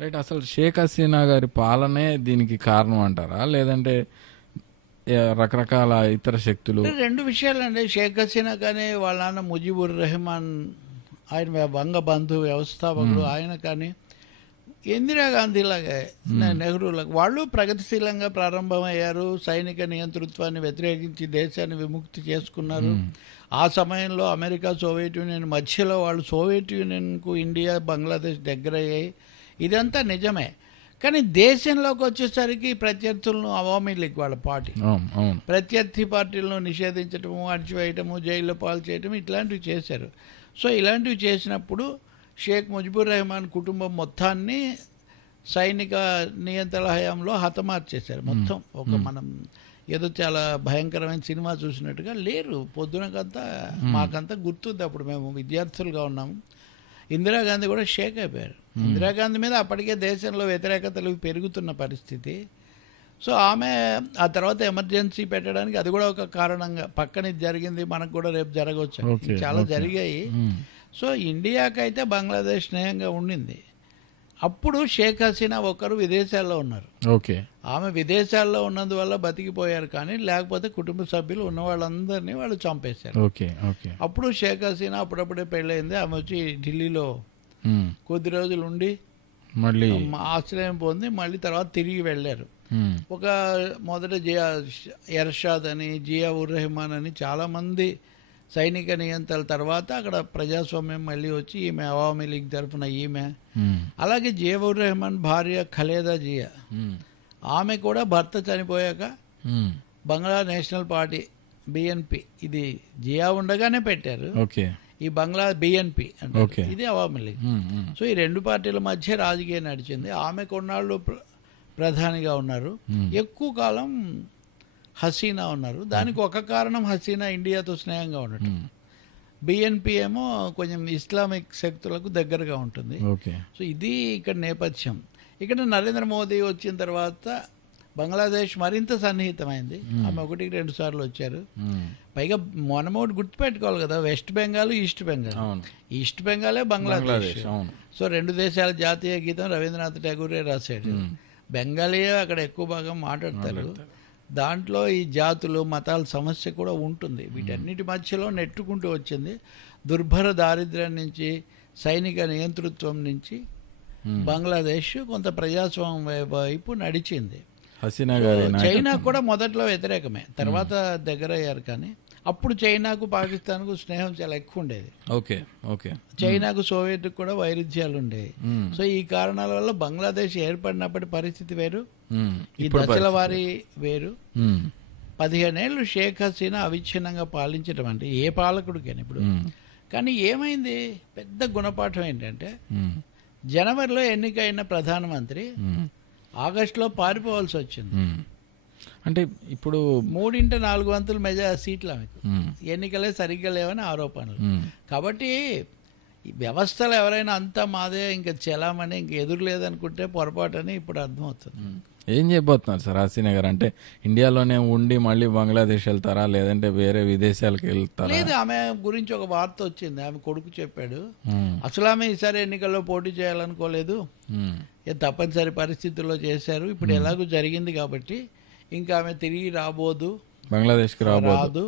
Right. అసలు షేక్ హసీనా గారి పాలనే దీనికి కారణం అంటారా, లేదంటే రకరకాల ఇతర శక్తులు? రెండు విషయాలండి. షేక్ హసీనా కానీ వాళ్ళ నాన్న ముజీబుర్ రెహమాన్, ఆయన బంగబంధు వ్యవస్థాపకుడు, ఆయన కానీ ఇందిరాగాంధీ లాగా నెహ్రూలాగా వాళ్ళు ప్రగతిశీలంగా ప్రారంభమయ్యారు. సైనిక నియంతృత్వాన్ని వ్యతిరేకించి దేశాన్ని విముక్తి చేసుకున్నారు. ఆ సమయంలో అమెరికా, సోవియట్ యూనియన్ మధ్యలో వాళ్ళు సోవియట్ యూనియన్కు ఇండియా, బంగ్లాదేశ్ దగ్గర అయ్యాయి. ఇదంతా నిజమే. కానీ దేశంలోకి వచ్చేసరికి ప్రత్యర్థులను అవామీ లీగ్ వాళ్ళ పార్టీ ప్రత్యర్థి పార్టీలను నిషేధించటము, అణచివేయటము, జైల్లో పాలు చేయటం ఇట్లాంటివి చేశారు. సో ఇలాంటివి చేసినప్పుడు షేక్ ముజిబుర్ రెహమాన్ కుటుంబం మొత్తాన్ని సైనిక నియంత్రణ హయాంలో హతమార్చేశారు. మొత్తం మనం ఏదో చాలా భయంకరమైన సినిమా చూసినట్టుగా లేరు. పొద్దునకంతా మాకంతా గుర్తుంది, అప్పుడు మేము విద్యార్థులుగా ఉన్నాము. ఇందిరాగాంధీ కూడా షేక్ అయిపోయారు. ఇందిరాగాంధీ మీద అప్పటికే దేశంలో వ్యతిరేకతలు పెరుగుతున్న పరిస్థితి. సో ఆమె ఆ తర్వాత ఎమర్జెన్సీ పెట్టడానికి అది కూడా ఒక కారణంగా, పక్కన ఇది జరిగింది మనకు కూడా రేపు జరగవచ్చు, చాలా జరిగాయి. సో ఇండియాకైతే బంగ్లాదేశ్ స్నేహంగా ఉండింది. అప్పుడు షేక్ హసీనా ఒకరు విదేశాల్లో ఉన్నారు. ఆమె విదేశాల్లో ఉన్నందువల్ల బతికిపోయారు. కానీ లేకపోతే కుటుంబ సభ్యులు ఉన్న వాళ్ళందరినీ వాళ్ళు చంపేశారు. అప్పుడు షేక్ హసీనా అప్పుడప్పుడే పెళ్ళయింది. ఆమె వచ్చి ఢిల్లీలో కొద్ది రోజులు ఉండి మళ్ళీ ఆశ్రయం పొంది మళ్ళీ తర్వాత తిరిగి వెళ్ళారు. ఒక మొదట ఎర్షాద్ అని, జియా ఉర్ రెహమాన్ అని చాలా మంది సైనిక నియంత్రణ తర్వాత అక్కడ ప్రజాస్వామ్యం మళ్ళీ వచ్చి ఈమె అవామీ లీగ్ తరఫున ఈమె, అలాగే జియా ఉర్ రెహమాన్ భార్య ఖలేదా జియా, ఆమె కూడా భర్త చనిపోయాక బంగ్లా నేషనల్ పార్టీ బిఎన్పి, ఇది జియా ఉండగానే పెట్టారు ఈ బంగ్లా బిఎన్పి అంటే, ఇది అవామీ లీగ్. సో ఈ రెండు పార్టీల మధ్య రాజకీయం నడిచింది. ఆమె కొన్నాళ్ళు ప్రధానిగా ఉన్నారు. ఎక్కువ కాలం హసీనా ఉన్నారు. దానికి ఒక కారణం హసీనా ఇండియాతో స్నేహంగా ఉండటం. బిఎన్పి ఏమో కొంచెం ఇస్లామిక్ శక్తులకు దగ్గరగా ఉంటుంది. సో ఇది ఇక్కడ నేపథ్యం. ఇక్కడ నరేంద్ర మోదీ వచ్చిన తర్వాత బంగ్లాదేశ్ మరింత సన్నిహితమైంది. ఆమె 1-2 సార్లు వచ్చారు. పైగా మనము గుర్తుపెట్టుకోవాలి కదా, వెస్ట్ బెంగాల్, ఈస్ట్ బెంగాల్. ఈస్ట్ బెంగాలే బంగ్లాదేశ్. సో రెండు దేశాల జాతీయ గీతం రవీంద్రనాథ్ ఠాగూరే రాశాడు. బెంగాలీయే అక్కడ ఎక్కువ భాగం మాట్లాడతారు. దాంట్లో ఈ జాతులు, మతాల సమస్య కూడా ఉంటుంది. వీటన్నిటి మధ్యలో నెట్టుకుంటూ వచ్చింది. దుర్భర దారిద్ర్యం నుంచి, సైనిక నియంతృత్వం నుంచి బంగ్లాదేశ్ కొంత ప్రజాస్వామ్యం వైపు నడిచింది. చైనా కూడా మొదట్లో వ్యతిరేకమే, తర్వాత దగ్గర అయ్యారు. కానీ అప్పుడు చైనాకు పాకిస్తాన్కు స్నేహం చాలా ఎక్కువ ఉండేది. చైనాకు సోవియట్ కూడా వైరుధ్యాలు ఉండేవి. సో ఈ కారణాల వల్ల బంగ్లాదేశ్ ఏర్పడినప్పటి పరిస్థితి వేరు, ఈ దశల వారి వేరు. 15 ఏళ్ళు షేక్ హసీనా అవిచ్ఛిన్నంగా పాలించడం అంటే ఏ పాలకుడికైనా ఇప్పుడు. కానీ ఏమైంది, పెద్ద గుణపాఠం ఏంటంటే జనవరిలో ఎన్నికైన ప్రధానమంత్రి ఆగస్టులో పారిపోవాల్సి వచ్చింది. అంటే ఇప్పుడు 3/4 సీట్లు ఆమెకు, ఎన్నికలే సరిగ్గా లేవని ఆరోపణలు. కాబట్టి వ్యవస్థలు ఎవరైనా అంతా మాదే, ఇంకా చెలామని, ఇంక ఎదురు లేదనుకుంటే పొరపాటు అని ఇప్పుడు అర్థమవుతుంది. ఏం చేయబోతున్నారు సార్ హసీనా గారు? అంటే ఇండియాలోనే ఉండి మళ్ళీ బంగ్లాదేశ్ వెళ్తారా, లేదంటే వేరే విదేశాలకు వెళ్తారా? లేదు, ఆమె గురించి ఒక వార్త వచ్చింది. ఆమె కొడుకు చెప్పాడు, అసలు ఆమె ఈసారి ఎన్నికల్లో పోటీ చేయాలనుకోలేదు, తప్పనిసరి పరిస్థితుల్లో చేశారు. ఇప్పుడు ఎలాగూ జరిగింది కాబట్టి ఇంకా ఆమె తిరిగి రాబోదు, బంగ్లాదేశ్ రాదు,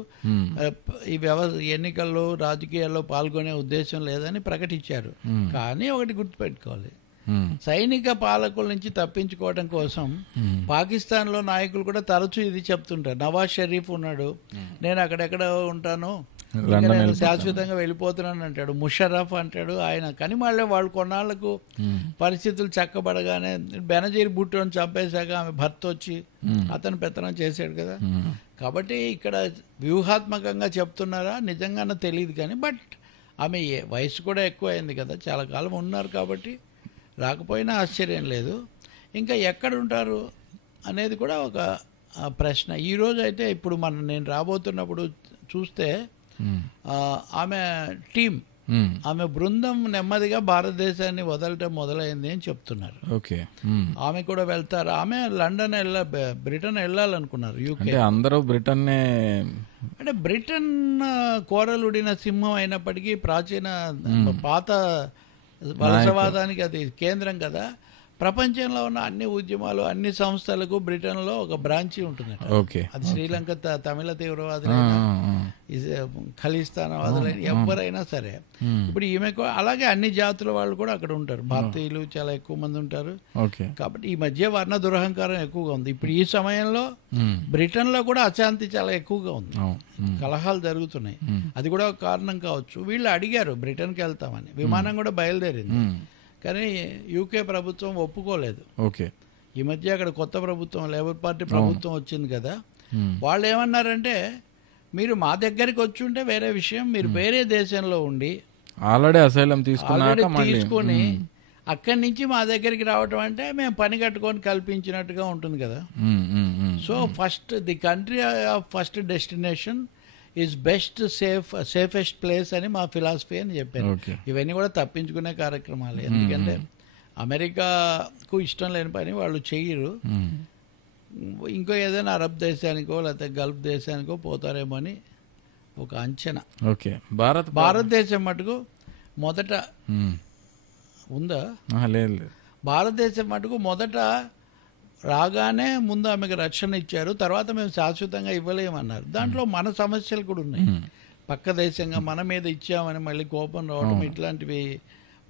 ఈ ఎన్నికల్లో రాజకీయాల్లో పాల్గొనే ఉద్దేశం లేదని ప్రకటించారు. కానీ ఒకటి గుర్తుపెట్టుకోవాలి, సైనిక పాలకుల నుంచి తప్పించుకోవడం కోసం పాకిస్తాన్ లో నాయకులు కూడా తరచూ ఇది చెప్తుంటారు. నవాజ్ షరీఫ్ ఉన్నాడు, నేను అక్కడెక్కడ ఉంటాను, నేను శాశ్వతంగా వెళ్ళిపోతున్నాను అంటాడు. ముషర్రఫ్ అంటాడు ఆయన. కానీ మళ్ళీ వాళ్ళు కొన్నాళ్లకు పరిస్థితులు చక్కబడగానే బెనజీర్ భుట్టోని చంపేశాక ఆమె భర్త వచ్చి అతను పెత్తనం చేశాడు కదా. కాబట్టి ఇక్కడ వ్యూహాత్మకంగా చెప్తున్నారా నిజంగానే తెలియదు. కానీ బట్ ఆమె వయసు కూడా ఎక్కువ అయింది కదా, చాలా కాలం ఉన్నారు కాబట్టి రాకపోయినా ఆశ్చర్యం లేదు. ఇంకా ఎక్కడ ఉంటారు అనేది కూడా ఒక ప్రశ్న. ఈరోజు అయితే ఇప్పుడు నేను రాబోతున్నప్పుడు చూస్తే ఆమె టీం, ఆమె బృందం నెమ్మదిగా భారతదేశాన్ని వదలటం మొదలైంది అని చెప్తున్నారు. ఆమె కూడా వెళ్తారు. ఆమె లండన్ బ్రిటన్ వెళ్ళాలనుకున్నారు. యూకే అందరూ బ్రిటన్ అంటే బ్రిటన్ కోరలుడిన సింహం అయినప్పటికీ ప్రాచీన పాత వలసవాదానికి అది కేంద్రం కదా. ప్రపంచంలో ఉన్న అన్ని ఉద్యమాలు అన్ని సంస్థలకు బ్రిటన్లో ఒక బ్రాంచి ఉంటుంది. ఓకే. అది శ్రీలంక తమిళ తీవ్రవాదులైనా ఖలిస్తానవాదులైనా ఎవరైనా సరే. ఇప్పుడు ఈమెకు అలాగే అన్ని జాతుల వాళ్ళు కూడా అక్కడ ఉంటారు. భారతీయులు చాలా ఎక్కువ మంది ఉంటారు. కాబట్టి ఈ మధ్య వర్ణ దురహంకారం ఎక్కువగా ఉంది. ఇప్పుడు ఈ సమయంలో బ్రిటన్లో కూడా అశాంతి చాలా ఎక్కువగా ఉంది, కలహాలు జరుగుతున్నాయి. అది కూడా ఒక కారణం కావచ్చు. వీళ్ళు అడిగారు బ్రిటన్కి వెళ్తామని, విమానం కూడా బయలుదేరింది, కానీ యూకే ప్రభుత్వం ఒప్పుకోలేదు. ఈ మధ్య అక్కడ కొత్త ప్రభుత్వం, లేబర్ పార్టీ ప్రభుత్వం వచ్చింది కదా, వాళ్ళు ఏమన్నారంటే మీరు మా దగ్గరికి వచ్చి ఉంటే వేరే విషయం, మీరు వేరే దేశంలో ఉండి ఆల్రెడీ అసైలం తీసుకొని అక్కడి నుంచి మా దగ్గరికి రావటం అంటే మేము పని కట్టుకొని కల్పించినట్టుగా ఉంటుంది కదా. So first the country of first destination is best safest place అని మా ఫిలాసఫీ అని చెప్పారు. ఇవన్నీ కూడా తప్పించుకునే కార్యక్రమాలు. ఎందుకంటే అమెరికాకు ఇష్టం లేని పని వాళ్ళు చెయ్యరు. ఇంకో ఏదైనా అరబ్ దేశానికో లేకపోతే గల్ఫ్ దేశానికో పోతారేమో అని ఒక అంచనా. భారతదేశం మటుకు మొదట ఉందా? లేదు. భారతదేశం మటుకు మొదట రాగానే ముందు ఆమెకు రక్షణ ఇచ్చారు, తర్వాత మేము శాశ్వతంగా ఇవ్వలేమన్నారు. దాంట్లో మన సమస్యలు కూడా ఉన్నాయి. పక్క దేశంగా మన మీద ఇచ్చామని మళ్ళీ కోపం రావడం, ఇట్లాంటివి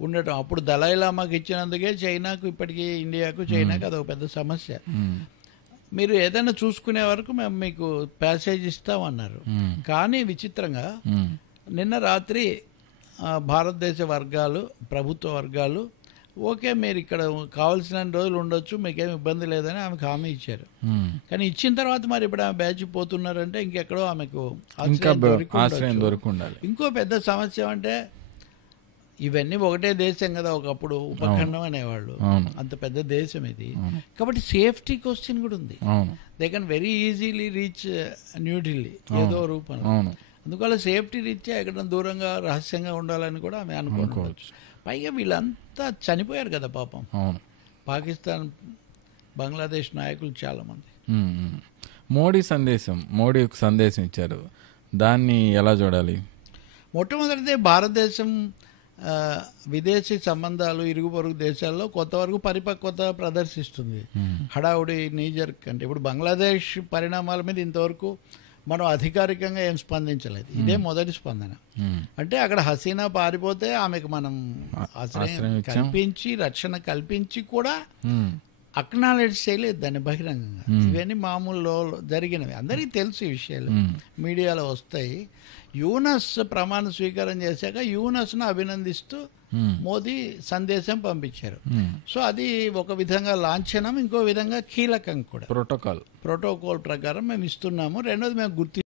ఉండటం. అప్పుడు దలైలామాకి ఇచ్చినందుకే చైనాకు, ఇప్పటికీ ఇండియాకు చైనాకు అదొక పెద్ద సమస్య. మీరు ఏదైనా చూసుకునే వరకు మేము మీకు ప్యాసేజ్ ఇస్తామన్నారు. కానీ విచిత్రంగా నిన్న రాత్రి భారతదేశ వర్గాలు, ప్రభుత్వ వర్గాలు ఓకే మీరు ఇక్కడ కావాల్సిన రోజులు ఉండొచ్చు, మీకేం ఇబ్బంది లేదని ఆమెకు హామీ ఇచ్చారు. కానీ ఇచ్చిన తర్వాత మరి ఇప్పుడు ఆమె బ్యాచ్ పోతున్నారంటే ఇంకెక్కడో ఆమెకు ఆశ్రయం దొరుకుండాలి. ఇంకో పెద్ద సమస్య అంటే ఇవన్నీ ఒకటే దేశం కదా, ఒకప్పుడు ఉపఖండం అనేవాళ్ళు, అంత పెద్ద దేశం ఇది. కాబట్టి సేఫ్టీ క్వశ్చన్ కూడా ఉంది. They can very easily reach New Delhi ఏదో రూపంలో. అందువల్ల సేఫ్టీ రీచ్ ఎక్కడ దూరంగా రహస్యంగా ఉండాలని కూడా ఆమె అనుకోవచ్చు. పైగా వీళ్ళంతా చనిపోయారు కదా పాపం, పాకిస్తాన్ బంగ్లాదేశ్ నాయకులు చాలా మంది. మోడీ ఒక సందేశం ఇచ్చారు, దాన్ని ఎలా చూడాలి? మొట్టమొదటిదే భారతదేశం విదేశీ సంబంధాలు ఇరుగు పొరుగు దేశాల్లో కొంతవరకు పరిపక్వత ప్రదర్శిస్తుంది. హడావుడి నీజర్క్ అంటే ఇప్పుడు బంగ్లాదేశ్ పరిణామాల మీద ఇంతవరకు మనం అధికారికంగా ఏం స్పందించలేదు. ఇదే మొదటి స్పందన. అంటే అక్కడ హసీనా పారిపోతే ఆమెకు మనం ఆశ్రయం కల్పించి రక్షణ కల్పించి కూడా అక్నాలెడ్జ్ చేయలేదు దాన్ని బహిరంగంగా. ఇవన్నీ మామూలు జరిగినవి, అందరికీ తెలుసు ఈ విషయాలు, మీడియాలో వస్తాయి. యూనస్ ప్రమాణ స్వీకారం చేశాక యూనస్ను అభినందిస్తూ మోదీ సందేశం పంపించారు. సో అది ఒక విధంగా లాంఛనం, ఇంకో విధంగా కీలకం కూడా. ప్రోటోకాల్ ప్రకారం మేము ఇస్తున్నాము. రెండోది మేము